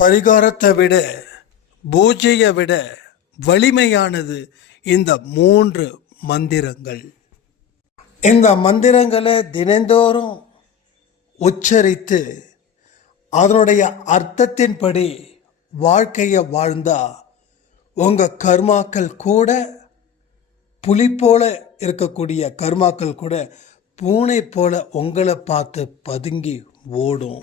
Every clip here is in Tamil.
பரிகாரத்தை விட பூஜையை விட வலிமையானது இந்த 3 மந்திரங்கள். இந்த மந்திரங்களை தினந்தோறும் உச்சரித்து அதனுடைய அர்த்தத்தின்படி வாழ்க்கையை வாழ்ந்தா உங்கள் கர்மாக்கள் கூட புலி போல இருக்கக்கூடிய கர்மாக்கள் கூட பூனை போல உங்களை பார்த்து பதுங்கி ஓடும்.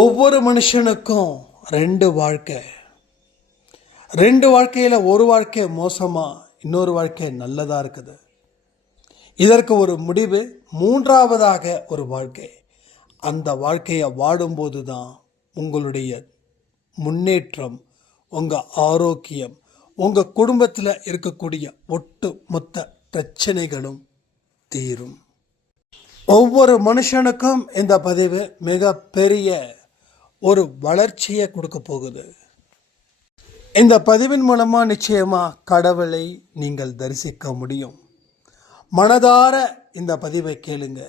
ஒவ்வொரு மனுஷனுக்கும் 2 வாழ்க்கை. 2 வாழ்க்கையில் ஒரு வாழ்க்கை மோசமாக, இன்னொரு வாழ்க்கை நல்லதாக இருக்குது. இதற்கு ஒரு முடிவு 3ஆவதாக ஒரு வாழ்க்கை. அந்த வாழ்க்கையை வாடும்போது தான் உங்களுடைய முன்னேற்றம், உங்கள் ஆரோக்கியம், உங்கள் குடும்பத்தில் இருக்கக்கூடிய ஒட்டு மொத்த பிரச்சனைகளும் தீரும். ஒவ்வொரு மனுஷனுக்கும் இந்த பதிவு மிகப்பெரிய ஒரு வளர்ச்சியை கொடுக்க போகுது. இந்த பதிவின் மூலமாக நிச்சயமாக கடவுளை நீங்கள் தரிசிக்க முடியும். மனதார இந்த பதிவை கேளுங்க.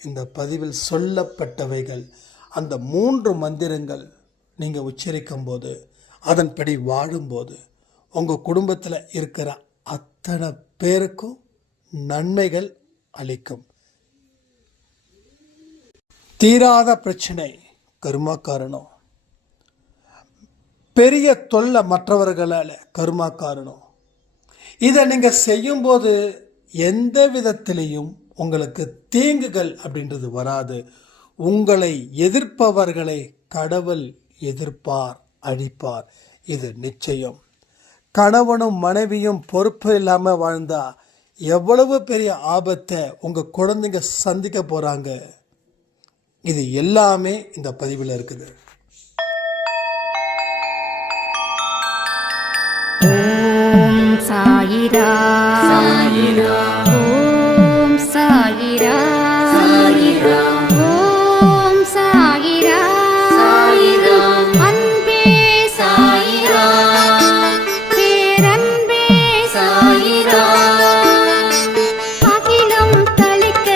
இந்த பதிவில் சொல்லப்பட்டவைகள், அந்த 3 மந்திரங்கள் நீங்கள் உச்சரிக்கும் போது, அதன்படி வாழும்போது உங்கள் குடும்பத்தில் இருக்கிற அத்தனை பேருக்கும் நன்மைகள் அளிக்கும். தீராத பிரச்சனை கர்மா காரணம், பெரிய தொல்லை மற்றவர்களால் கர்மா காரணம். இதை நீங்கள் செய்யும்போது எந்த விதத்திலையும் உங்களுக்கு தீங்குகள் அப்படின்றது வராது. உங்களை எதிர்ப்பவர்களை கடவுள் எதிர்ப்பார், அழிப்பார். இது நிச்சயம். கணவனும் மனைவியும் பொறுப்பு இல்லாமல் வாழ்ந்தா எவ்வளவு பெரிய ஆபத்தை உங்கள் குழந்தைங்க சந்திக்க போகிறாங்க. இது எல்லாமே இந்த பதிவில் இருக்குது. ஓம் சாயிரா சாயிரா, ஓம் சாயிரா சாயிரா, ஓம் சாயிரா சாயிரா, அன்பே சாயிரா, பேரன்பே சாயிரா, அகிலம் தளிக்க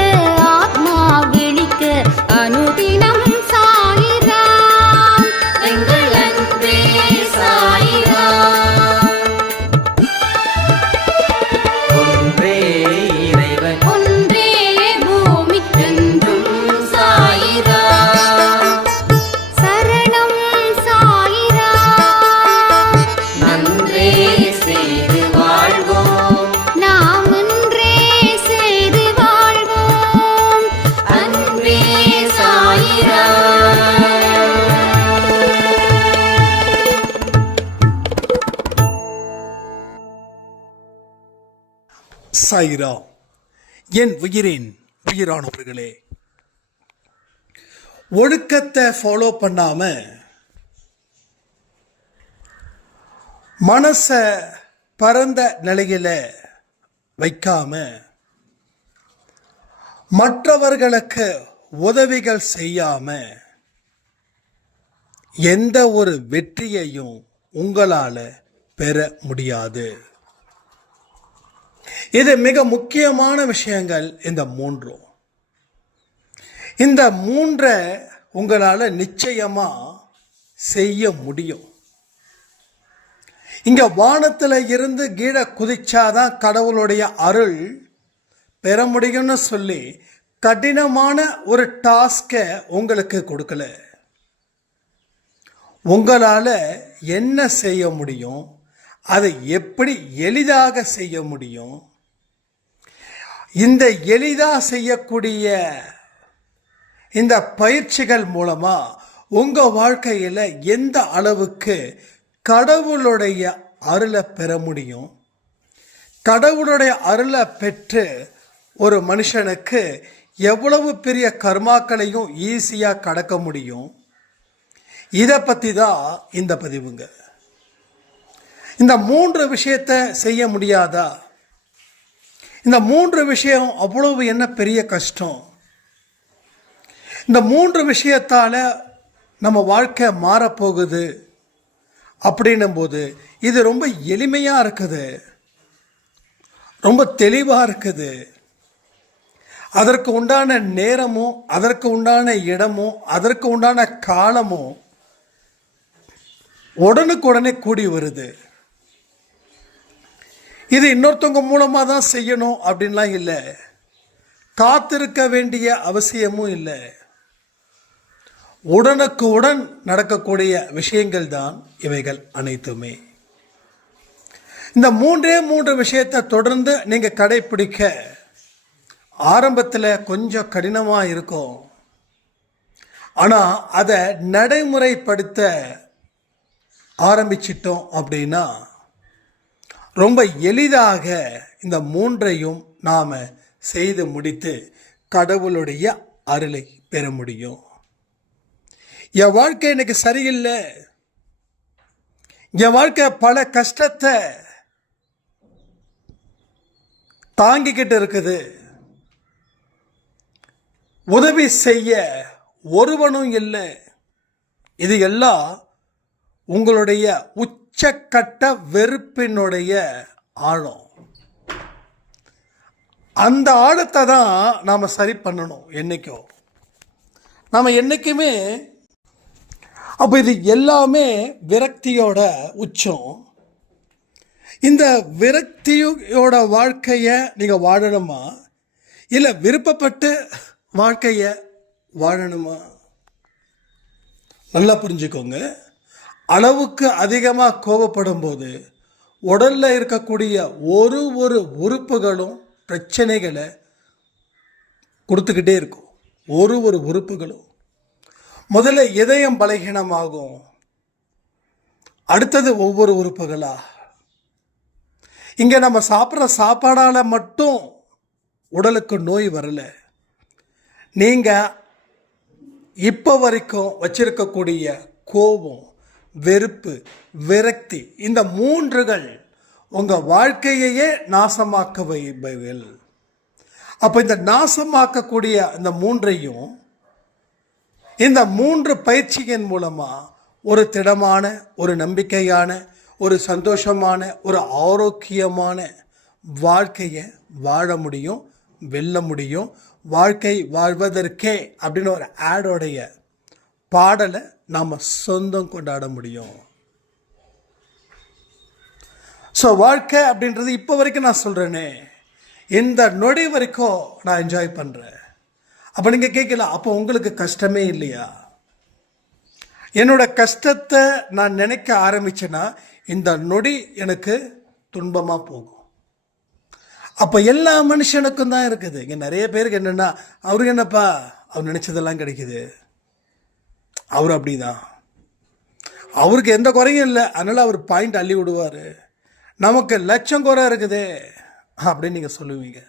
ஆத்மா விழிக்க அனுதினம் சாயிரா, எங்கள் அன்பே சாயிரா. ஒன்றே இறைவன், ஒன்றே பூமிக்கென்றும் சாயிரா, சரணம் சாயிரா, நன்றே செய்து வாழ்வோம், நாம் ஒன்றே செய்து வாழ்வோம், அன்பே சாயிரா. சாயிரா. என் உயிரின் உயிரானவர்களே, ஒழுக்கத்தை ஃபாலோ பண்ணாம மனசை பரந்த நிலையில வைக்காம மற்றவர்களுக்கு உதவிகள் செய்யாம எந்த ஒரு வெற்றியையும் உங்களால பெற முடியாது. இது மிக முக்கியமான விஷயங்கள். இந்த 3 உங்களால் நிச்சயமா செய்ய முடியும். இங்க வானத்தில் இருந்து கீழே குதிச்சாதான் கடவுளுடைய அருள் பெற முடியும்னு சொல்லி கடினமான ஒரு டாஸ்கை உங்களுக்கு கொடுக்கல. உங்களால என்ன செய்ய முடியும், அதை எப்படி எளிதாக செய்ய முடியும், இந்த எளிதாக செய்யக்கூடிய இந்த பயிற்சிகள் மூலமா உங்க வாழ்க்கையில் எந்த அளவுக்கு கடவுளுடைய அருளை பெற முடியும், கடவுளுடைய அருளை பெற்று ஒரு மனுஷனுக்கு எவ்வளவு பெரிய கர்மாக்களையும் ஈஸியாக கடக்க முடியும், இதை பற்றி தான் இந்த பதிவுங்க. இந்த 3 விஷயத்தை செய்ய முடியாதா? இந்த 3 விஷயம் அவ்வளவு என்ன பெரிய கஷ்டம்? இந்த 3 விஷயத்தால் நம்ம வாழ்க்கை மாறப்போகுது அப்படின்னும் போது இது ரொம்ப எளிமையாக இருக்குது, ரொம்ப தெளிவாக இருக்குது. அதற்கு உண்டான நேரமும், அதற்கு உண்டான இடமும், அதற்கு உண்டான காலமும் உடனுக்குடனே கூடி வருது. இது இன்னொருத்தவங்க மூலமாக தான் செய்யணும் அப்படின்லாம் இல்லை, காத்திருக்க வேண்டிய அவசியமும் இல்லை. உடனுக்கு உடன் நடக்கக்கூடிய விஷயங்கள் தான் இவைகள் அனைத்துமே. இந்த மூன்று விஷயத்தை தொடர்ந்து நீங்கள் கடைப்பிடிக்க ஆரம்பத்தில் கொஞ்சம் கடினமாக இருக்கும். ஆனால் அதை நடைமுறைப்படுத்த ஆரம்பிச்சிட்டோம் அப்படின்னா ரொம்ப எளிதாக இந்த மூன்றையும் நாம் செய்து முடித்து கடவுளுடைய அருளை பெற முடியும். என் வாழ்க்கை எனக்கு சரியில்லை, என் வாழ்க்கை பல கஷ்டத்தை தாங்கிக்கிட்டு இருக்குது, உதவி செய்ய ஒருவனும் இல்லை, இது எல்லாம் உங்களுடைய உச்சக்கட்ட வெறுப்பினுடைய ஆழம். அந்த ஆழத்தை தான் நாம் சரி பண்ணணும். நாம் என்றைக்குமே அப்போ இது எல்லாமே விரக்தியோட உச்சம். இந்த விரக்தியோட வாழ்க்கையை நீங்கள் வாழணுமா, இல்லை விருப்பப்பட்டு வாழ்க்கையை வாழணுமா? நல்லா புரிஞ்சுக்கோங்க. அளவுக்கு அதிகமாக கோபப்படும் போது உடலில் இருக்கக்கூடிய ஒரு உறுப்புகளும் பிரச்சனைகளை கொடுத்துக்கிட்டே இருக்கும். ஒரு உறுப்புகளும் முதல்ல இதயம் பலகீனமாகும், அடுத்தது ஒவ்வொரு உறுப்புகளா. இங்கே நம்ம சாப்பிட்ற சாப்பாடால் மட்டும் உடலுக்கு நோய் வரல. நீங்கள் இப்போ வரைக்கும் வச்சிருக்கக்கூடிய கோபம், வெறுப்பு, விரக்தி, இந்த மூன்றுகள் உங்கள் வாழ்க்கையையே நாசமாக்க வைப்பவைகள். அப்போ இந்த நாசமாக்கக்கூடிய இந்த மூன்றையும் இந்த மூன்று பயிற்சியின் மூலமாக ஒரு திடமான, ஒரு நம்பிக்கையான, ஒரு சந்தோஷமான, ஒரு ஆரோக்கியமான வாழ்க்கையை வாழ முடியும், வெல்ல முடியும். வாழ்க்கை வாழ்வதற்கே அப்படின்னு ஒரு ஆடோடைய பாடலை நாம் சொந்தம் கொண்டாட முடியும். ஸோ வாழ்க்கை அப்படின்றது இப்போ வரைக்கும் நான் சொல்கிறேனே, இந்த நொடி வரைக்கும் நான் என்ஜாய் பண்ணுறேன். அப்போ நீங்கள் கேட்கலாம், அப்போ உங்களுக்கு கஷ்டமே இல்லையா? என்னோட கஷ்டத்தை நான் நினைக்க ஆரம்பிச்சேன்னா இந்த நொடி எனக்கு துன்பமாக போகும். அப்போ எல்லா மனுஷனுக்கும் தான் இருக்குது. இங்கே நிறைய பேருக்கு என்னென்னா, அவருக்கு என்னப்பா, அவர் நினச்சதெல்லாம் கிடைக்குது, அவர் அப்படி தான், அவருக்கு எந்த குறையும் இல்லை, அதனால் அவர் பாயிண்ட் அள்ளி விடுவார். நமக்கு லட்சம் குறை இருக்குது அப்படின்னு நீங்கள் சொல்லுவீங்க.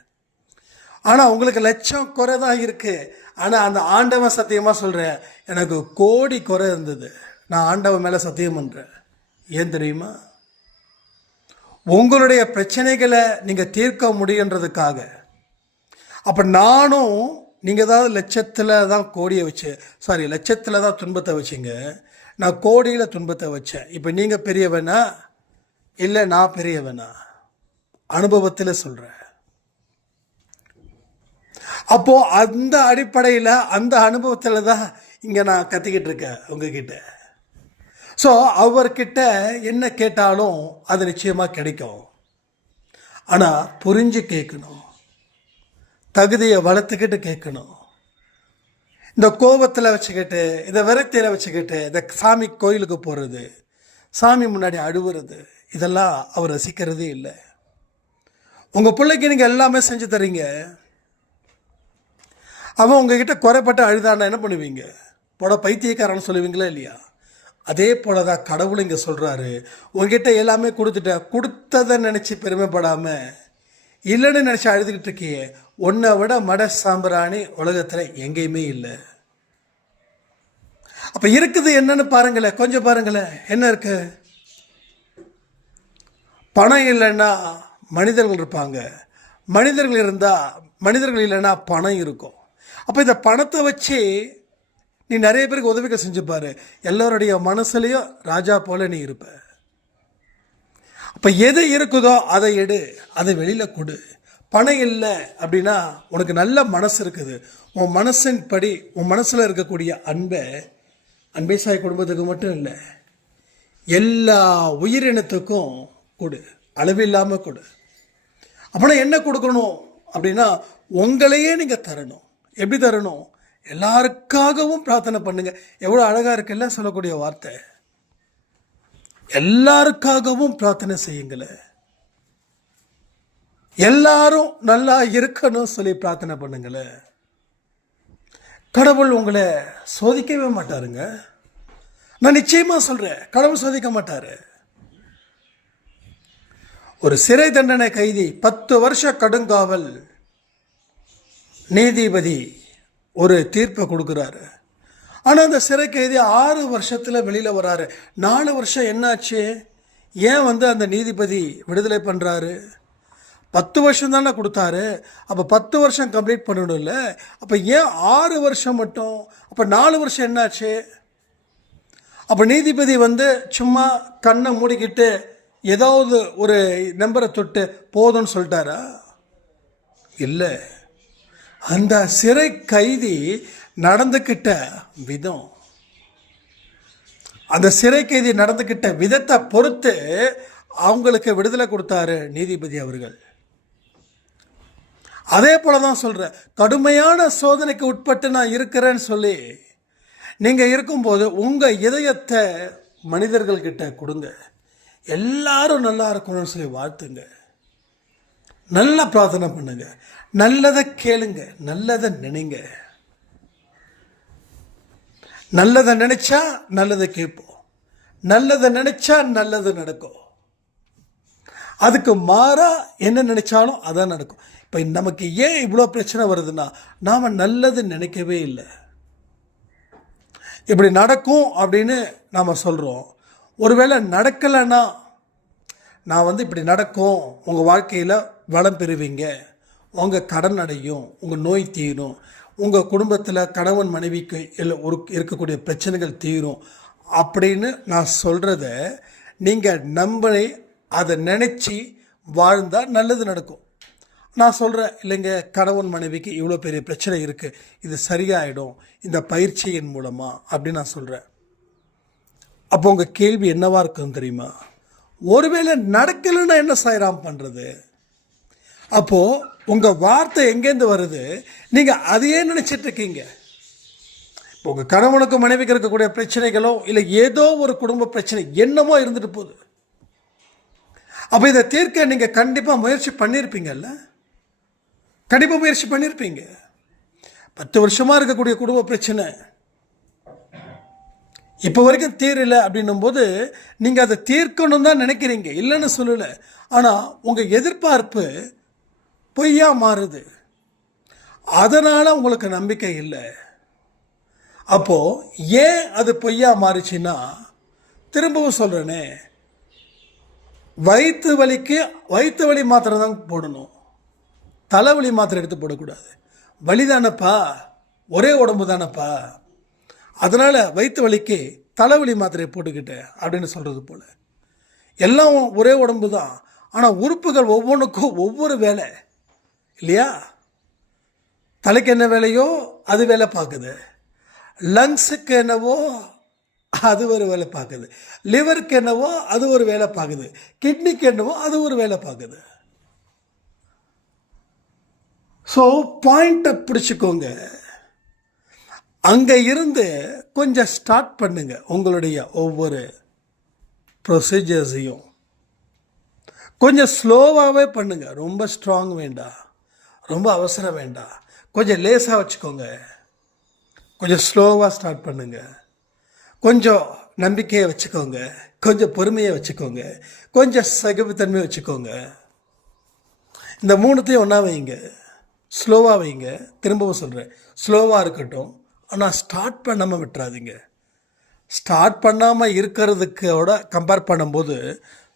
ஆனால் உங்களுக்கு லட்சம் குறை தான் இருக்குது. ஆனால் அந்த ஆண்டவன் சத்தியமாக சொல்கிறேன், எனக்கு கோடி குறை இருந்தது, நான் ஆண்டவன் மேலே சத்தியம் பண்ணுறேன். ஏன் தெரியுமா? உங்களுடைய பிரச்சனைகளை நீங்கள் தீர்க்க முடியுன்றதுக்காக. அப்போ நானும், நீங்கள் ஏதாவது லட்சத்தில் தான் லட்சத்தில் தான் துன்பத்தை வச்சிங்க, நான் கோடியில் துன்பத்தை வச்சேன். இப்போ நீங்கள் பெரியவனா இல்லை நான் பெரியவனா? அனுபவத்தில் சொல்கிறேன். அப்போது அந்த அடிப்படையில், அந்த அனுபவத்தில் தான் இங்கே நான் கத்திக்கிட்டு இருக்கேன் உங்ககிட்ட. ஸோ அவர்கிட்ட என்ன கேட்டாலும் அது நிச்சயமாக கிடைக்கும். ஆனால் புரிஞ்சு கேட்கணும், தகுதியை வளர்த்துக்கிட்டு கேட்கணும். இந்த கோபத்தில் வச்சுக்கிட்டு, இந்த விரக்தியில் வச்சுக்கிட்டு, இந்த சாமி கோயிலுக்கு போகிறது, சாமி முன்னாடி அழுவுறது, இதெல்லாம் அவர் ரசிக்கிறதே இல்லை. உங்கள் பிள்ளைக்கு நீங்கள் எல்லாமே செஞ்சு தரீங்க, அவன் உங்ககிட்ட குறைப்பட்டு அழுதானா என்ன பண்ணுவீங்க? பைத்தியக்காரன்னு சொல்லுவீங்களா இல்லையா? அதே போல தான் கடவுள் இங்கே சொல்கிறாரு, உங்ககிட்ட எல்லாமே கொடுத்ததை நினச்சி பெருமைப்படாமல் இல்லைன்னு நினச்சி அழுதுகிட்டு இருக்கியே, உன்னை விட மட சாம்பிராணி உலகத்தில் எங்கேயுமே இல்லை. அப்போ இருக்குது என்னன்னு பாருங்களேன், கொஞ்சம் பாருங்களேன். என்ன இருக்கு? பணம் இல்லைன்னா மனிதர்கள் இருப்பாங்க, மனிதர்கள் இல்லைன்னா பணம் இருக்கும். அப்போ இந்த பணத்தை வச்சு நீ நிறைய பேருக்கு உதவிக்க செஞ்சுப்பாரு, எல்லோருடைய மனசுலையும் ராஜா போல நீ இருப்ப. அப்போ எது இருக்குதோ அதை எடு, அதை வெளியில் கொடு. பணம் இல்லை அப்படின்னா உனக்கு நல்ல மனசு இருக்குது, உன் மனசின் படி, உன் மனசில் இருக்கக்கூடிய அன்பை சாய் குடும்பத்துக்கு மட்டும் இல்லை, எல்லா உயிரினத்துக்கும் கொடு, அளவில்லாமல் கொடு. அப்படின்னா என்ன கொடுக்கணும் அப்படின்னா உங்களையே நீங்கள் தரணும். எப்படி தரணும்? எல்லாருக்காகவும் பிரார்த்தனை பண்ணுங்க. எவ்வளோ அழகாக இருக்குல்ல சொல்லக்கூடிய வார்த்தை. எல்லாருக்காகவும் பிரார்த்தனை செய்யுங்களேன். எல்லாரும் நல்லா இருக்கணும் சொல்லி பிரார்த்தனை பண்ணுங்களேன். கடவுள் உங்களை சோதிக்கவே மாட்டாருங்க. நான் நிச்சயமா சொல்றேன், கடவுள் சோதிக்க மாட்டாரு. ஒரு சிறை தண்டனை கைதி 10 வருஷ கடுங்காவல் நீதிபதி ஒரு தீர்ப்பை கொடுக்குறாரு. ஆனால் அந்த சிறை கைதி 6 வருஷத்தில் வெளியில் வராரு. 4 வருஷம் என்னாச்சு? ஏன் அந்த நீதிபதி விடுதலை பண்ணுறாரு? 10 வருஷம் தானே கொடுத்தாரு. அப்போ 10 வருஷம் கம்ப்ளீட் பண்ணணும் இல்லை? அப்போ ஏன் 6 வருஷம் மட்டும்? அப்போ 4 வருஷம் என்னாச்சு? அப்போ நீதிபதி சும்மா கண்ணை மூடிக்கிட்டு ஏதாவது ஒரு நம்பரை தொட்டு போதும்னு சொல்லிட்டாரா? இல்லை. அந்த சிறை கைதி நடந்துக்கிட்ட விதம், அந்த சிறை கைதி நடந்துக்கிட்ட விதத்தை பொறுத்து அவங்களுக்கு விடுதலை கொடுத்தாரு நீதிபதி அவர்கள். அதே போல தான் சொல்கிறேன், கடுமையான சோதனைக்கு உட்பட்டு நான் இருக்கிறேன்னு சொல்லி நீங்கள் இருக்கும்போது உங்கள் இதயத்தை மனிதர்கள்கிட்ட கொடுங்க. எல்லாரும் நல்லா இருக்கணும்னு சொல்லி வாழ்த்துங்க. நல்லா பிரார்த்தனை பண்ணுங்க. நல்லதை கேளுங்க, நல்லதை நினைங்க. நல்லதை நினைச்சா நல்லதை கேட்போம், நல்லதை நினைச்சா நல்லது நடக்கும். அதுக்கு மாறா என்ன நினைச்சாலும் அதான் நடக்கும். இப்போ நமக்கு ஏன் இவ்வளோ பிரச்சனை வருதுன்னா, நாம் நல்லது நினைக்கவே இல்லை. இப்படி நடக்கும் அப்படின்னு நாம் சொல்கிறோம். ஒருவேளை நடக்கலைன்னா, நான் இப்படி நடக்கும், உங்கள் வாழ்க்கையில் வளம் பெறுவீங்க, உங்கள் கடன் அடையும், உங்கள் நோய் தீரும், உங்கள் குடும்பத்தில் கணவன் மனைவிக்கு இருக்கக்கூடிய பிரச்சனைகள் தீரும் அப்படின்னு நான் சொல்கிறத நீங்கள் நம்பி அதை நினச்சி வாழ்ந்தால் நல்லது நடக்கும். நான் சொல்கிறேன் இல்லைங்க, கணவன் மனைவிக்கு இவ்வளோ பெரிய பிரச்சனை இருக்குது, இது சரியாயிடும் இந்த பயிற்சியின் மூலமாக அப்படின்னு நான் சொல்கிறேன். அப்போ உங்கள் கேள்வி என்னவா இருக்கும் தெரியுமா? ஒருவேளை நடக்கலைன்னா என்ன சாய்ராம் பண்ணுறது? அப்போது உங்கள் வார்த்தை எங்கேருந்து வருது? நீங்கள் அதையே நினச்சிட்டு இருக்கீங்க. இப்போ உங்கள் கணவனுக்கு மனைவிக்கு இருக்கக்கூடிய பிரச்சனைகளோ இல்லை ஏதோ ஒரு குடும்ப பிரச்சனை என்னமோ இருந்துட்டு போகுது. அப்போ இதை தீர்க்க நீங்கள் கண்டிப்பாக முயற்சி பண்ணியிருப்பீங்கல்ல? கண்டிப்பாக முயற்சி பண்ணியிருப்பீங்க. 10 வருஷமாக இருக்கக்கூடிய குடும்ப பிரச்சனை இப்போ வரைக்கும் தீரலை அப்படின்னும் போது நீங்கள் அதை தீர்க்கணும் தான் நினைக்கிறீங்க, இல்லைன்னு சொல்லலை. ஆனால் உங்கள் எதிர்பார்ப்பு பொய்யா மாறுது. அதனால் உங்களுக்கு நம்பிக்கை இல்லை. அப்போது ஏன் அது பொய்யா மாறுச்சுன்னா, திரும்பவும் சொல்கிறேனே, வயிற்று வலி மாத்திரை தான் போடணும், தலைவலி மாத்திரை எடுத்து போடக்கூடாது. வலி தானப்பா, ஒரே உடம்பு தானப்பா, அதனால் வயிற்று வலிக்கு தலைவலி மாத்திரையை போட்டுக்கிட்டேன் அப்படின்னு சொல்கிறது போல். எல்லாம் ஒரே உடம்பு தான், ஆனால் உறுப்புகள் ஒவ்வொன்றுக்கும் ஒவ்வொரு வேலை இல்லையா? தலைக்கு என்ன வேலையோ அது வேலை பார்க்குது, லங்ஸுக்கு என்னவோ அது ஒரு வேலை பார்க்குது, லிவருக்கு என்னவோ அது ஒரு வேலை பார்க்குது, கிட்னிக்கு என்னவோ அது ஒரு வேலை பார்க்குது. ஸோ பாயிண்ட்டை பிடிச்சிக்கோங்க. அங்கே இருந்து கொஞ்சம் ஸ்டார்ட் பண்ணுங்க உங்களுடைய ஒவ்வொரு ப்ரொசீஜர்ஸையும். கொஞ்சம் ஸ்லோவாகவே பண்ணுங்க, ரொம்ப ஸ்ட்ராங் வேண்டாம், ரொம்ப அவசரம் வேண்டாம், கொஞ்சம் லேசாக வச்சுக்கோங்க. கொஞ்சம் ஸ்லோவாக ஸ்டார்ட் பண்ணுங்க. கொஞ்சம் நம்பிக்கையை வச்சுக்கோங்க, கொஞ்சம் பொறுமையை வச்சுக்கோங்க, கொஞ்சம் சகிப்புத்தன்மையை வச்சுக்கோங்க. இந்த 3த்தையும் ஒன்றா வைங்க, ஸ்லோவாக வைங்க. திரும்பவும் சொல்கிறேன், ஸ்லோவாக இருக்கட்டும், ஆனால் ஸ்டார்ட் பண்ணாமல் விட்டுறாதீங்க. ஸ்டார்ட் பண்ணாமல் இருக்கிறதுக்கோட கம்பேர் பண்ணும்போது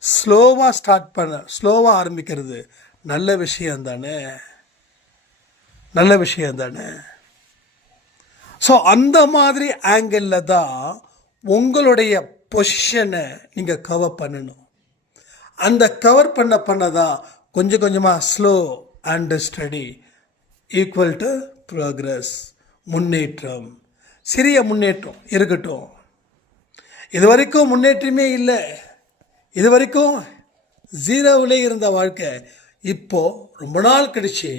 ஸ்லோவாக ஆரம்பிக்கிறது நல்ல விஷயம் தானே, நல்ல விஷயம் தானே. ஸோ அந்த மாதிரி ஆங்கிளில் தான் உங்களுடைய பொசிஷனை நீங்கள் கவர் பண்ணணும். அந்த கவர் பண்ண தான் கொஞ்சம் கொஞ்சமாக slow and study equal to progress, முன்னேற்றம். சிறிய முன்னேற்றம் இருக்கட்டும். இது வரைக்கும் முன்னேற்றமே இல்லை, இது வரைக்கும் ஜீரோவிலே இருந்த வாழ்க்கை இப்போ ரொம்ப நாள் கழிச்சு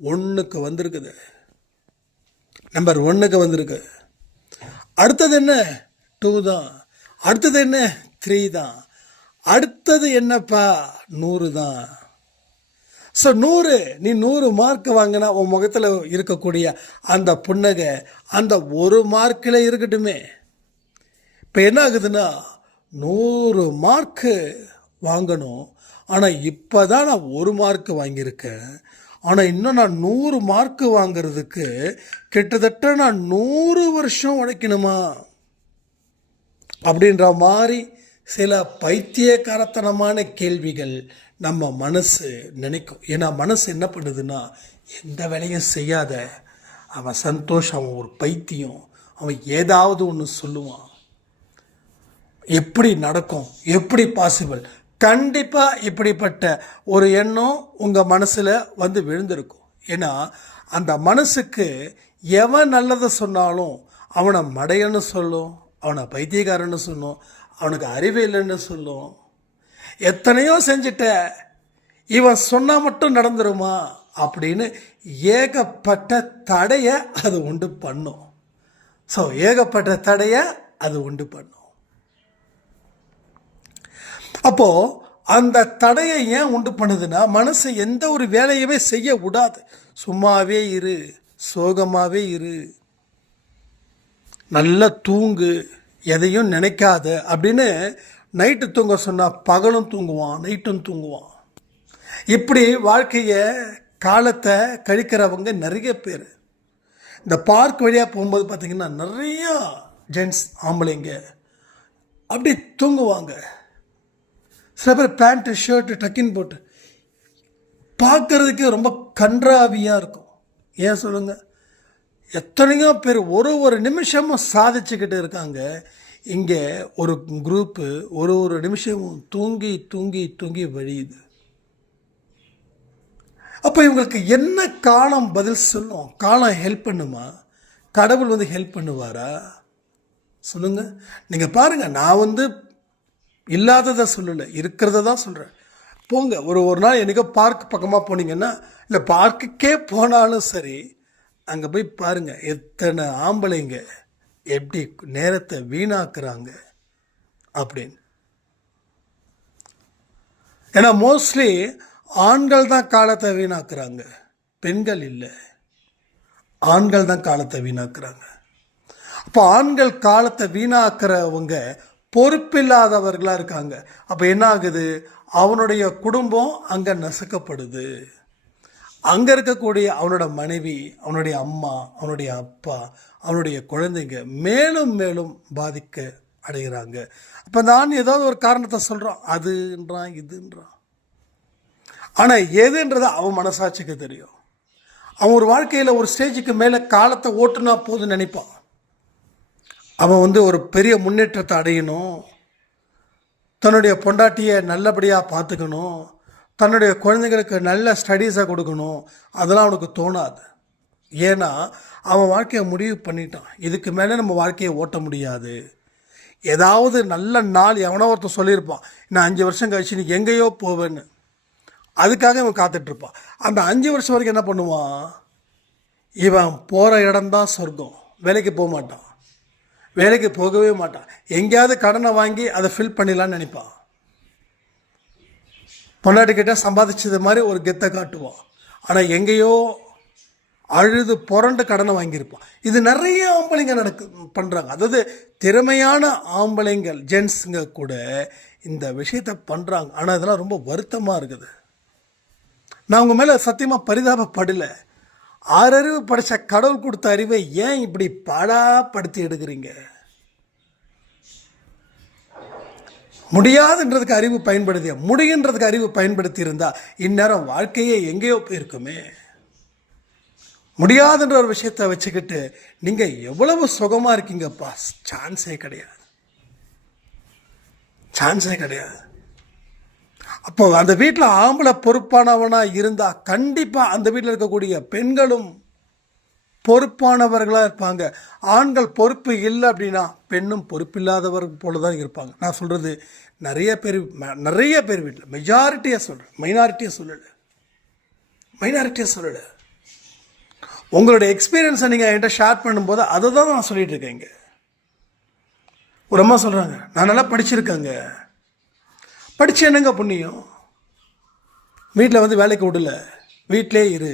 ஒன்றுக்கு வந்திருக்குது, நம்பர் 1க்கு வந்திருக்கு. அடுத்தது என்ன? 2 தான். அடுத்தது என்ன? 3 தான். அடுத்தது என்னப்பா? 100 தான். ஸோ 100, நீ 100 மார்க் வாங்கினா உன் முகத்தில் இருக்கக்கூடிய அந்த புன்னகை அந்த 1 மார்க்கில் இருக்கட்டுமே. இப்போ என்ன ஆகுதுன்னா 100 மார்க்கு வாங்கணும், ஆனால் இப்போ தான் நான் 1 மார்க்கு வாங்கியிருக்கேன், ஆனால் இன்னும் நான் 100 மார்க்கு வாங்கிறதுக்கு கிட்டத்தட்ட நான் 100 வருஷம் உழைக்கணுமா அப்படின்ற மாதிரி சில பைத்தியக்காரத்தனமான கேள்விகள் நம்ம மனசு நினைக்கும். ஏன்னா மனசு என்ன பண்ணுதுன்னா, எந்த வேலையும் செய்யாத, அவன் சந்தோஷம், அவன் ஒரு பைத்தியம், அவன் ஏதாவது ஒன்று சொல்லுவான், எப்படி நடக்கும், எப்படி பாசிபிள். கண்டிப்பாக இப்படிப்பட்ட ஒரு எண்ணம் உங்கள் மனசில் வந்து விழுந்திருக்கும். ஏன்னா அந்த மனசுக்கு எவன் நல்லதை சொன்னாலும் அவனை மடையன்னு சொல்லும், அவனை பைத்தியக்காரன்னு சொல்லும், அவனுக்கு அறிவு இல்லைன்னு சொல்லும். எத்தனையோ செஞ்சிட்ட, இவன் சொன்னால் மட்டும் நடந்துருமா அப்படின்னு ஏகப்பட்ட தடையை அது உண்டு பண்ணும். ஸோ ஏகப்பட்ட தடையை அது உண்டு பண்ணும். அப்போது அந்த தடையை ஏன் உண்டு பண்ணுதுன்னா, மனசு எந்த ஒரு வேலையுமே செய்ய விடாது. சும்மாவே இரு, சோகமாகவே இரு, நல்லா தூங்கு, எதையும் நினைக்காத அப்படின்னு நைட்டு தூங்க சொன்னால் பகலும் தூங்குவான், நைட்டும் தூங்குவான். இப்படி வாழ்க்கையை காலத்தை கழிக்கிறவங்க நிறைய பேர். இந்த பார்க் வழியாக போகும்போது பார்த்திங்கன்னா நிறையா ஜென்ட்ஸ் ஆம்பளைங்க அப்படி தூங்குவாங்க. சில பேர் பேண்ட்டு ஷர்ட்டு டக்கின் போட்டு பார்க்குறதுக்கே ரொம்ப கன்றாவியாக இருக்கும். ஏன் சொல்லுங்கள்? எத்தனையோ பேர் ஒரு நிமிஷமும் சாதிச்சுக்கிட்டு இருக்காங்க. இங்கே ஒரு குரூப்பு ஒரு நிமிஷமும் தூங்கி தூங்கி தூங்கி வழியுது. அப்போ இவங்களுக்கு என்ன காலம் பதில் சொல்லும்? காலம் ஹெல்ப் பண்ணுமா? கடவுள் வந்து ஹெல்ப் பண்ணுவாரா? சொல்லுங்கள். நீங்கள் பாருங்கள், நான் இல்லாததை சொல்லலை, இருக்கிறத தான் சொல்கிறேன். போங்க, ஒரு நாள் என்றைக்கோ பார்க் பக்கமாக போனீங்கன்னா, இல்லை பார்க்குக்கே போனாலும் சரி, அங்கே போய் பாருங்கள் எத்தனை ஆம்பளைங்க எப்படி நேரத்தை வீணாக்குறாங்க அப்படின்னு. ஏன்னா மோஸ்ட்லி ஆண்கள் தான் காலத்தை வீணாக்குறாங்க, பெண்கள் இல்லை, ஆண்கள் தான் காலத்தை வீணாக்குறாங்க. அப்போ ஆண்கள் காலத்தை வீணாக்குறவங்க பொறுப்பில்லாதவர்களாக இருக்காங்க. அப்போ என்ன ஆகுது? அவனுடைய குடும்பம் அங்கே நசுக்கப்படுது. அங்கே இருக்கக்கூடிய அவனோட மனைவி, அவனுடைய அம்மா, அவனுடைய அப்பா, அவனுடைய குழந்தைங்க மேலும் மேலும் பாதிக்க அடைகிறாங்க. அப்போ நான் ஏதாவது ஒரு காரணத்தை சொல்கிறான், அதுன்றான் இதுன்றான். ஆனால் எதுன்றது அவன் மனசாட்சிக்கு தெரியும். அவன் ஒரு வாழ்க்கையில் ஒரு ஸ்டேஜுக்கு மேலே காலத்தை ஓட்டுனா போதுன்னு நினைப்பான். அவன் ஒரு பெரிய முன்னேற்றத்தை அடையணும், தன்னுடைய பொண்டாட்டியை நல்லபடியாக பார்த்துக்கணும், தன்னுடைய குழந்தைங்களுக்கு நல்ல ஸ்டடீஸை கொடுக்கணும், அதெல்லாம் அவனுக்கு தோணாது. ஏன்னா அவன் வாழ்க்கையை முடிவு பண்ணிட்டான், இதுக்கு மேலே நம்ம வாழ்க்கையை ஓட்ட முடியாது. ஏதாவது நல்ல நாள் எவனோ ஒருத்தர் சொல்லியிருப்பான், நான் 5 வருஷம் கழிச்சு நீ எங்கேயோ போவேன்னு, அதுக்காக இவன் காத்துட்ருப்பான். அந்த 5 வருஷம் வரைக்கும் என்ன பண்ணுவான்? இவன் போகிற இடம்தான் சொர்க்கம். வேலைக்கு போக மாட்டான், வேலைக்கு போகவே மாட்டான். எங்கேயாவது கடனை வாங்கி அதை ஃபில் பண்ணிடலான்னு நினைப்பான். பொண்டாட்டிக்கிட்ட சம்பாதிச்சது மாதிரி ஒரு கெத்தை காட்டுவான். ஆனால் எங்கேயோ அழுது புரண்டு கடனை வாங்கியிருப்பான். இது நிறைய ஆம்பளைங்க பண்ணுறாங்க. அதாவது திறமையான ஆம்பளைங்கள், ஜென்ஸுங்க கூட இந்த விஷயத்தை பண்ணுறாங்க. ஆனால் இதெல்லாம் ரொம்ப வருத்தமாக இருக்குது. நான் உங்கள் மேலே சத்தியமாக பரிதாபப்படலை. 6 அறிவு படித்த கடவுள் கொடுத்த அறிவை ஏன் இப்படி பாடாப்படுத்தி எடுக்கிறீங்க? முடியாதுன்றதுக்கு அறிவு பயன்படுத்திய, முடிகின்றதுக்கு அறிவு பயன்படுத்தி இருந்தால் இந்நேரம் வாழ்க்கையே எங்கேயோ போயிருக்குமே. முடியாதுன்ற ஒரு விஷயத்தை வச்சுக்கிட்டு நீங்கள் எவ்வளவு சுகமாக இருக்கீங்கப்பா, சான்ஸே கிடையாது, சான்ஸே கிடையாது. அப்போ அந்த வீட்டில் ஆம்பளை பொறுப்பானவனாக இருந்தால் கண்டிப்பாக அந்த வீட்டில் இருக்கக்கூடிய பெண்களும் பொறுப்பானவர்களாக இருப்பாங்க. ஆண்கள் பொறுப்பு இல்லை அப்படின்னா பெண்ணும் பொறுப்பில்லாதவர் போல தான் இருப்பாங்க. நான் சொல்கிறது நிறைய பேர் வீட்டில் மெஜாரிட்டியாக சொல்கிறேன், மைனாரிட்டியாக சொல்லலை. உங்களுடைய எக்ஸ்பீரியன்ஸை நீங்கள் என்கிட்ட ஷேர் பண்ணும்போது அதை தான் நான் சொல்லிகிட்டு இருக்கேங்க. ஒரு அம்மா சொல்கிறாங்க, நான் நல்லா படிச்சிருக்கேங்க. படித்து என்னங்க புண்ணியம்? வீட்டில் வந்து வேலைக்கு விடல, வீட்டிலே இரு,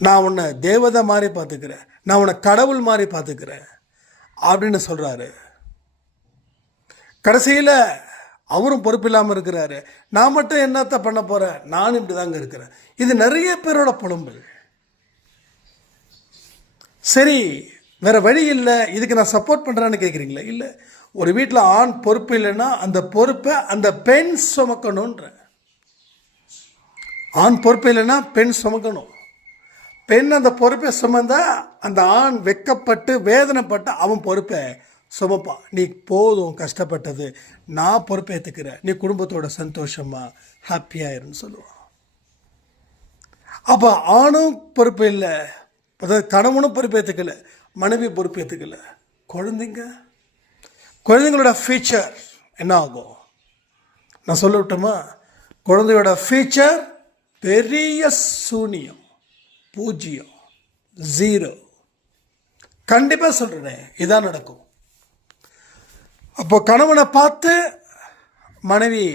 நான் உன்னை தேவதை மாதிரி பார்த்துக்கிறேன், நான் உன்னை கடவுள் மாதிரி பார்த்துக்கிறேன் அப்படின்னு சொல்கிறாரு. கடைசியில் அவரும் பொறுப்பில்லாமல் இருக்கிறாரு. நான் மட்டும் என்னத்தை பண்ண போகிறேன், நானும் இப்படி தாங்க இருக்கிறேன். இது நிறைய பேரோட புலம்பல். சரி, வேறு வழி இல்லை, இதுக்கு நான் சப்போர்ட் பண்ணுறேன்னு கேட்குறீங்களா? இல்லை, ஒரு வீட்டில் ஆண் பொறுப்பு இல்லைன்னா அந்த பொறுப்பை அந்த பெண் சுமக்கணுன்ற. ஆண் பொறுப்பு இல்லைன்னா பெண் சுமக்கணும். பெண் அந்த பொறுப்பை சுமந்தா அந்த ஆண் வெக்கப்பட்டு வேதனைப்பட்டு அவன் பொறுப்பை சுமப்பான். நீ போதும் கஷ்டப்பட்டது, நான் பொறுப்பேற்றுக்கிறேன், நீ குடும்பத்தோட சந்தோஷமா ஹாப்பியாயிருன்னு சொல்லுவான். அப்போ ஆணும் பொறுப்பு இல்லை, அதாவது கணவனும் பொறுப்பேற்றுக்கல, மனைவி பொறுப்பேற்றுக்கல, குழந்தைங்களோட ஃபியூச்சர் என்ன ஆகும்? நான் சொல்ல விட்டோமா? குழந்தையோட ஃபியூச்சர் பெரிய சூனியம், பூஜ்ஜியம், 0. கண்டிப்பாக சொல்கிறேனே, இதான் நடக்கும். அப்போ கணவனை பார்த்து மனைவி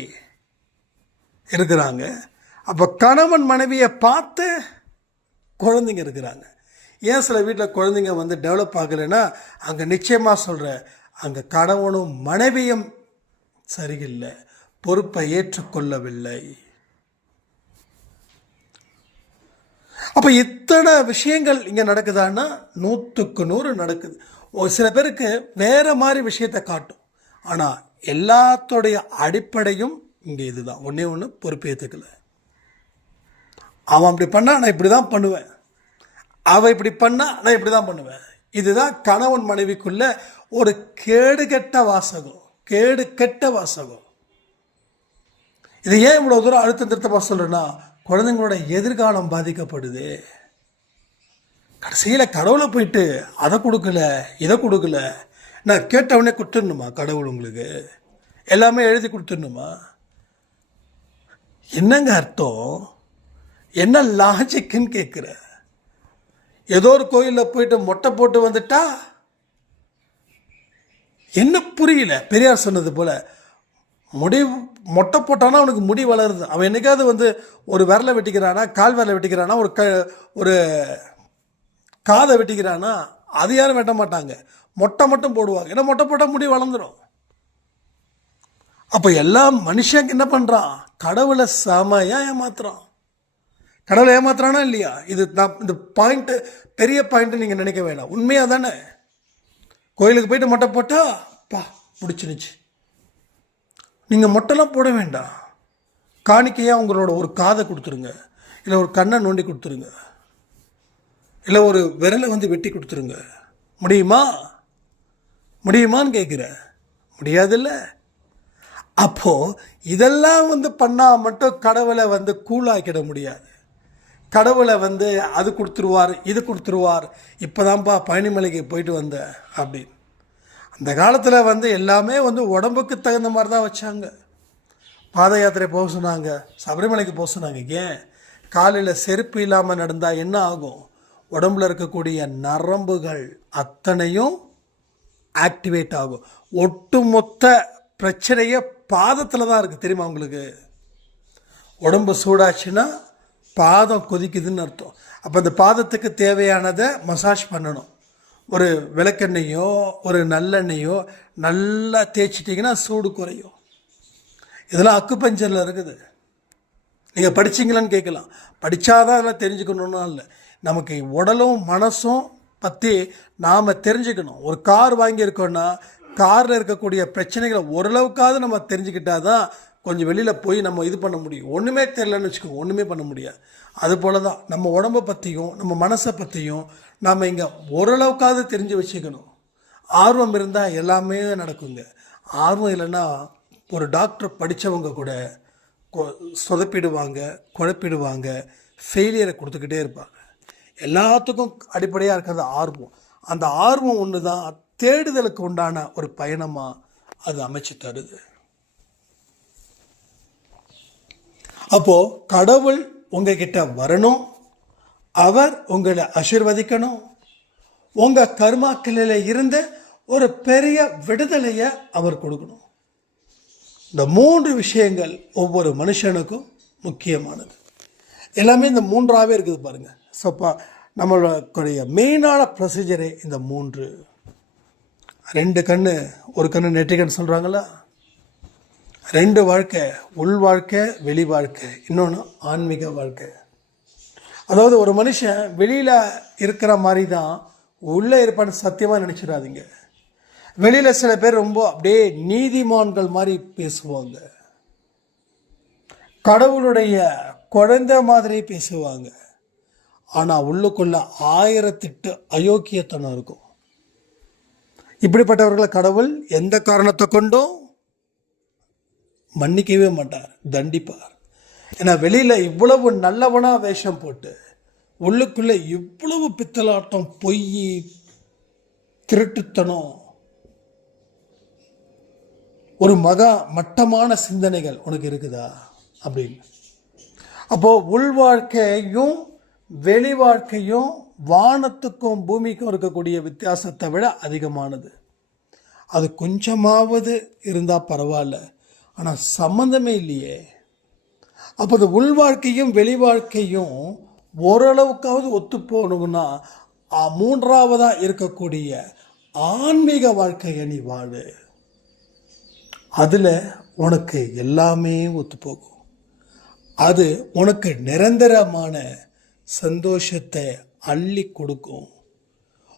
இருக்கிறாங்க. அப்போ கணவன் மனைவியை பார்த்து குழந்தைங்க இருக்கிறாங்க. ஏன் சில வீட்டில் குழந்தைங்க வந்து டெவலப் ஆகலைன்னா அங்கே நிச்சயமாக சொல்கிறேன், அங்கே கணவனும் மனைவியும் சரியில்லை, பொறுப்பை ஏற்றுக்கொள்ளவில்லை. அப்போ இத்தனை விஷயங்கள் இங்கே நடக்குதான்னா 100க்கு 100 நடக்குது. சில பேருக்கு வேறு மாதிரி விஷயத்தை காட்டும், ஆனால் எல்லாத்தோடைய அடிப்படையும் இங்கே இதுதான். ஒன்று பொறுப்பேற்றுக்கல. அவன் அப்படி பண்ணால் நான் இப்படி தான் பண்ணுவேன், அவள் இப்படி பண்ணால் நான் இப்படி தான் பண்ணுவேன். இதுதான் கணவன் மனைவிக்குள்ள ஒரு கேடுகெட்ட வாசகம். இது ஏன் இவ்வளோ தூரம் அழுத்தம் திருத்தமாக சொல்கிறேன்னா, குழந்தைங்களோட எதிர்காலம் பாதிக்கப்படுது. கடைசியில் கடவுளை போயிட்டு அதை கொடுக்கல இதை கொடுக்கல, நான் கேட்டவனே கொடுத்துடணுமா? கடவுள் உங்களுக்கு எல்லாமே எழுதி கொடுத்துடணுமா? என்னங்க அர்த்தம்? என்ன லாஜிக்குன்னு கேட்குற? ஏதோ ஒரு கோயிலில் போயிட்டு மொட்டை போட்டு வந்துட்டா என்ன புரியல? பெரியார் சொன்னது போல் மொட்டை போட்டானா அவனுக்கு முடி வளருது. அவன் என்னைக்காவது வந்து ஒரு விரலை வெட்டிக்கிறானா, கால் விரலை வெட்டிக்கிறானா, ஒரு காதை வெட்டிக்கிறானா? அது யாரும் வெட்ட மாட்டாங்க, மொட்டை மட்டும் போடுவாங்க. ஏன்னா மொட்டை போட்டால் முடி வளர்ந்துடும். அப்போ எல்லாம் மனுஷங்க என்ன பண்ணுறான்? கடவுளை செமையாக ஏமாத்துறான். கடவுளை ஏமாத்துறானா இல்லையா? இது நான் இந்த பாயிண்ட்டு பெரிய பாயிண்ட்டு நீங்கள் நினைக்க வேண்டாம், உண்மையாக தானே. கோயிலுக்கு போயிட்டு மொட்டை போட்டால் முடிச்சிருச்சு. நீங்கள் மொட்டைலாம் போட வேண்டாம், காணிக்கையாக உங்களோட ஒரு காதை கொடுத்துருங்க, இல்லை ஒரு கண்ணை நோண்டி கொடுத்துருங்க, இல்லை ஒரு விரலை வந்து வெட்டி கொடுத்துருங்க. முடியுமான்னு கேட்குற? முடியாதுல்ல. அப்போது இதெல்லாம் வந்து பண்ணால் மட்டும் கடவுளை வந்து கூலாக்கிட முடியாது. கடவுளை வந்து அது கொடுத்துருவார், இது கொடுத்துருவார். இப்போ தான்ப்பா பழனிமலைக்கு போயிட்டு வந்தேன் அப்படின்னு. அந்த காலத்தில் வந்து எல்லாமே வந்து உடம்புக்கு தகுந்த மாதிரி தான் வச்சாங்க. பாத யாத்திரை போக சொன்னாங்க, சபரிமலைக்கு போக சொன்னாங்க. ஏன்? காலையில் செருப்பு இல்லாமல் நடந்தால் என்ன ஆகும்? உடம்புல இருக்கக்கூடிய நரம்புகள் அத்தனையும் ஆக்டிவேட் ஆகும். ஒட்டுமொத்த பிரச்சனையே பாதத்தில் தான் இருக்குது, தெரியுமா உங்களுக்கு? உடம்பு சூடாச்சுன்னா பாதம் கொதிக்குதுன்னு அர்த்தம். அப்போ அந்த பாதத்துக்கு தேவையானதை மசாஜ் பண்ணணும். ஒரு விளக்கெண்ணெயோ ஒரு நல்லெண்ணெயோ நல்லா தேய்ச்சிட்டிங்கன்னா சூடு குறையும். இதெல்லாம் அக்குபஞ்சரில் இருக்குது. நீங்கள் படிச்சிங்களான்னு கேட்கலாம். படித்தாதான் அதெல்லாம் தெரிஞ்சுக்கணுன்னா இல்லை, நமக்கு உடலும் மனசும் பற்றி நாம் தெரிஞ்சுக்கணும். ஒரு கார் வாங்கியிருக்கோன்னா காரில் இருக்கக்கூடிய பிரச்சனைகளை ஓரளவுக்காவது நம்ம தெரிஞ்சுக்கிட்டால் தான் கொஞ்சம் வெளியில் போய் நம்ம இது பண்ண முடியும். ஒன்றுமே தெரியலன்னு வச்சுக்கோங்க, ஒன்றுமே பண்ண முடியாது. அதுபோல தான் நம்ம உடம்பை பற்றியும் நம்ம மனசை பற்றியும் நாம் இங்கே ஓரளவுக்காவது தெரிஞ்சு வச்சுக்கணும். ஆர்வம் இருந்தால் எல்லாமே நடக்குங்க. ஆர்வம் இல்லைன்னா ஒரு டாக்டர் படித்தவங்க கூட சொதப்பிடுவாங்க, குழப்பிடுவாங்க, ஃபெயிலியரை கொடுத்துக்கிட்டே இருப்பாங்க. எல்லாத்துக்கும் அடிப்படையாக இருக்கிறது ஆர்வம். அந்த ஆர்வம் ஒன்று தான் தேடுதலுக்கு உண்டான ஒரு பயணமாக அது அமைச்சு தருது. அப்போது கடவுள் உங்ககிட்ட வரணும், அவர் உங்களை ஆசீர்வதிக்கணும், உங்கள் கர்மாக்களில் இருந்து ஒரு பெரிய விடுதலையை அவர் கொடுக்கணும். இந்த 3 விஷயங்கள் ஒவ்வொரு மனுஷனுக்கும் முக்கியமானது. எல்லாமே இந்த 3ஆகவே இருக்குது பாருங்கள். ஸோ நம்மளுடைய மெயினான ப்ரொசீஜரே இந்த 3. 2 கண்ணு, ஒரு கண்ணு நெற்றிக்கண் சொல்கிறாங்களா, 2 வாழ்க்கை, உள் வாழ்க்கை, வெளி வாழ்க்கை, இன்னொன்று ஆன்மீக வாழ்க்கை. அதாவது ஒரு மனுஷன் வெளியில் இருக்கிற மாதிரி தான் உள்ளே இருப்பான்னு சத்தியமாக நினச்சிடாதீங்க. வெளியில் சில பேர் ரொம்ப அப்படியே நீதிமான்கள் மாதிரி பேசுவாங்க, கடவுளுடைய குழந்தை மாதிரி பேசுவாங்க. ஆனால் உள்ளுக்குள்ள 1008 அயோக்கியத்தனம் இருக்கும். இப்படிப்பட்டவர்களை கடவுள் எந்த காரணத்தை கொண்டும் மன்னிக்கவே மாட்டார், தண்டிப்பார். ஏன்னா வெளியில் இவ்வளவு நல்லவனாக வேஷம் போட்டு உள்ளுக்குள்ளே இவ்வளவு பித்தலாட்டம், பொய், திருட்டுத்தனம், ஒரு மட்டமான சிந்தனைகள் உனக்கு இருக்குதா அப்படின்னு. அப்போது உள் வாழ்க்கையும் வெளி வாழ்க்கையும் வானத்துக்கும் பூமிக்கும் இருக்கக்கூடிய வித்தியாசத்தை விட அதிகமானது. அது கொஞ்சமாவது இருந்தால் பரவாயில்ல, ஆனால் சம்மந்தமே இல்லையே. அப்போ அது உள் வாழ்க்கையும் வெளி வாழ்க்கையும் ஓரளவுக்காவது ஒத்து போகணும்னா 3ஆவதாக இருக்கக்கூடிய ஆன்மீக வாழ்க்கையை நீ வாழு. அதில் உனக்கு எல்லாமே ஒத்து போகும். அது உனக்கு நிரந்தரமான சந்தோஷத்தை அள்ளி கொடுக்கும்.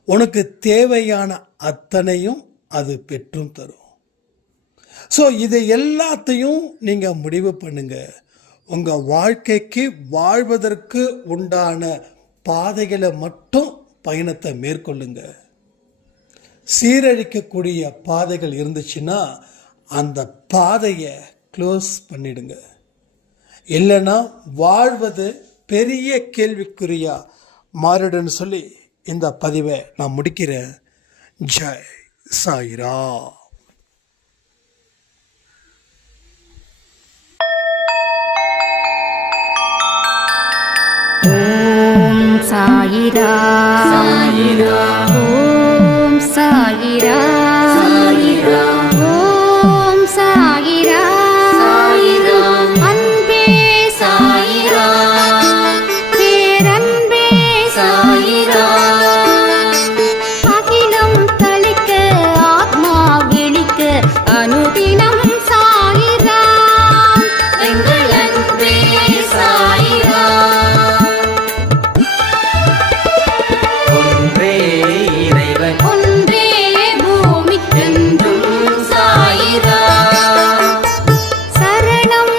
உனக்கு தேவையான அத்தனையும் அது பெற்றும் தரும். ஸோ இதை எல்லாத்தையும் நீங்கள் முடிவு பண்ணுங்க. உங்கள் வாழ்க்கைக்கு வாழ்வதற்கு உண்டான பாதைகளை மட்டும் பயணத்தை மேற்கொள்ளுங்க. சீரழிக்கக்கூடிய பாதைகள் இருந்துச்சுன்னா அந்த பாதையை க்ளோஸ் பண்ணிடுங்க. இல்லைன்னா வாழ்வது பெரிய கேள்விக்குறியா மாறிடுன்னு சொல்லி இந்த பதிவை நான் முடிக்கிறேன். ஜெய் சாய்ரா. ஓம் சாயிரா சாயிரா ஓம் சாயிரா சாயிரா ஓம் சாயிரா சாயிரா அன்பே சாயிரா பேரன்பே சாயிரா அகிலம் தளிக்க ஆத்மா விழிக்க அனுதினம் சாயிரா எங்கள் அன்பே சாயிரா. ஒன்றே இறைவன் ஒன்றே பூமிக்கென்றும் சாயிரா சரணம்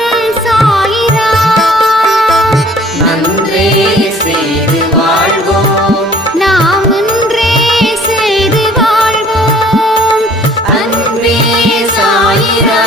சாயிரா நன்றே செய்து வாழ்வோம், நாம் ஒன்றே செய்து வாழ்வோம். அன்பே சாயிரா.